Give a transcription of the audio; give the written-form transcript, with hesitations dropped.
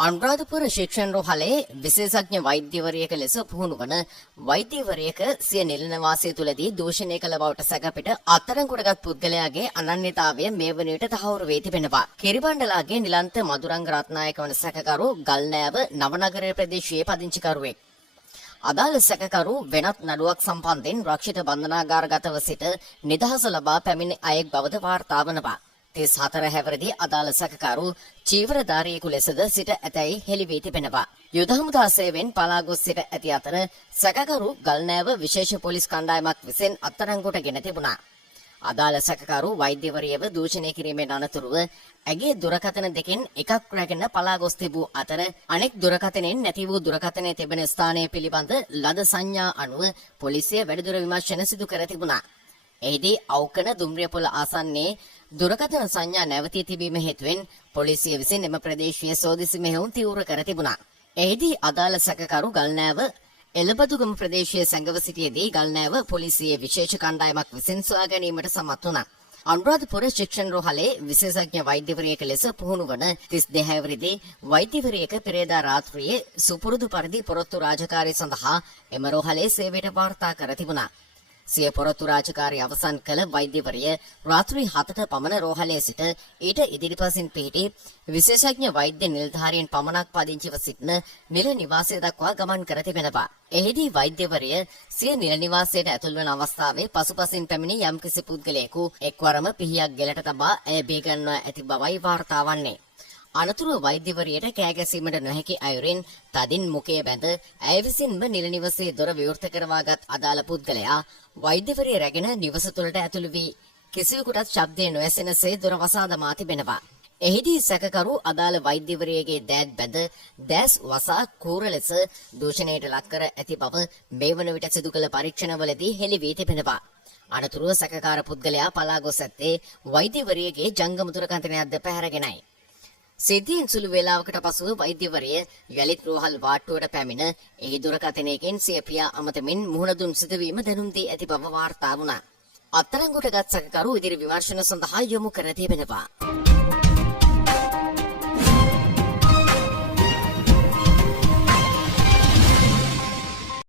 අනුරාධපුර ශික්ෂණ රෝහලේ විශේෂඥ වෛද්‍යවරියක ලෙස පුහුණු වන වෛද්‍යවරියක සිය නිලන වාසය තුලදී දූෂණය කළ බවට සැකපිට අත්අඩංගුවටගත් පුද්ගලයාගේ අනන්‍යතාවය මේ වන විට තහවුරු වී තිබෙනවා. කිරිබණ්ඩලාගේ නිලන්ත මදුරංග රත්නායක වන සැකකරු ගල්නෑව නවනගර ප්‍රදේශයේ පදිංචිකරුවෙක්. අදාළ සැකකරු වෙනත් නඩුවක් සම්බන්ධයෙන් රක්ෂිත බන්ධනාගාරගතව සිට නිදහස ලබා පැමිණි අයෙක් බවද වාර්තා වනවා. 34 හැවිරිදි අදාළ සැකකරු චීවරධාරියෙකු ලෙසද සිට ඇතැයි හෙළි වී තිබෙනවා. යුද හමුදා සේවයෙන් පලා ගොස් සිට ඇති අතර සැකකරු ගල්නෑව විශේෂ පොලිස් කණ්ඩායමක් විසින් අත්අඩංගුවට ගෙන තිබුණා. අදාළ සැකකරු වෛද්‍යවරියව දූෂණය කිරීමෙන් අනතුරුව ඇගේ දුරකථන දෙකෙන් එකක් රැගෙන පලා ගොස් තිබූ අතර අනෙක් දුරකථනයෙන් නැති වූ දුරකථනයේ තිබෙන ස්ථානය පිළිබඳ ලද සංඥා අනුව පොලිසිය වැඩිදුර විමර්ශන සිදු කර තිබුණා. එහිදී අවකන දුම්රියපොළ ආසන්නයේ දුරකථන සංඥා නැවතී තිබීම හේතුවෙන් පොලිසිය විසින් එම ප්‍රදේශීය සෝදිසි මෙහෙයුම් තීව්‍ර කර තිබුණා. එහිදී අදාළ සැකකරු ගල්නෑව එළබදුගම ප්‍රදේශයේ සැඟව සිටියේදී ගල්නෑව පොලිසියේ විශේෂ කණ්ඩායමක් විසින් සොයා ගැනීමට සමත් වුණා. අනුරාධපුර ශික්ෂණ රෝහලේ විශේෂඥ වෛද්‍යවරියක ලෙස පුහුණු වන 32 හැවිරිදි වෛද්‍යවරියක පෙරේදා රාත්‍රියේ සුපුරුදු පරිදි පොරොත්තු රාජකාරිය සඳහා එම රෝහලේ සේවයට වාර්තා කර තිබුණා. සිය පොරොත්තු රාජකාරිය අවසන් කළ වෛද්‍යවරිය රාත්‍රී 7ට පමණ රෝහලේ සිට ඊට ඉදිරිපසින් පිහිටි විශේෂඥ වෛද්‍ය නිලධාරීන් පමණක් පදිංචිව සිටින නිල නිවාසය දක්වා ගමන් කර තිබෙනවා. එහිදී වෛද්‍යවරිය සිය නිල නිවාසයට ඇතුල් වන අවස්ථාවේ පසුපසින් පැමිණි යම්කිසි පුද්ගලයෙකු එක්වරම පිහියක් ගෙලට තබා ඇය බේගන්වා ඇති බවයි වාර්තා වන්නේ. අනතුරුව වෛද්‍යවරියට කෑ ගැසීමට නොහැකි අයුරින් තදින් මුඛය බැඳ ඇය විසින්ම නිල නිවසේ දොර විවෘත කරවාගත් අදාළ පුද්ගලයා වෛද්‍යවරිය රැගෙන නිවස තුළට ඇතුළු වී කිසිවෙකුටත් ශබ්දය නොඇසෙනසේ දොර වසා දමා තිබෙනවා. එහිදී සැකකරු අදාළ වෛද්‍යවරියගේ දෑත් බැඳ දැස් වසා කූර ලෙස දූෂණයට ලක් කර ඇති බව මේ වන විට සිදු කළ පරීක්ෂණවලදී හෙළි වී තිබෙනවා. අනතුරුව සැකකාර පුද්ගලයා පලා ගොස් ඇත්තේ වෛද්‍යවරියගේ ජංගම දුරකථනයක්ද පැහැරගෙනයි. සිද්ධියෙන් සුළු වේලාවකට පසුව වෛද්‍යවරිය යලිත් රෝහල් වාට්ටුවට පැමිණ එහි දුරකථනයකින් සිය පියා අමතමින් මුහුණ දුන් සිදුවීම දැනුම් දී ඇති බව වාර්තා වුණා. අත්අඩංගුවටගත් සැකකරු ඉදිරි විමර්ශන සඳහා යොමු කර තිබෙනවා.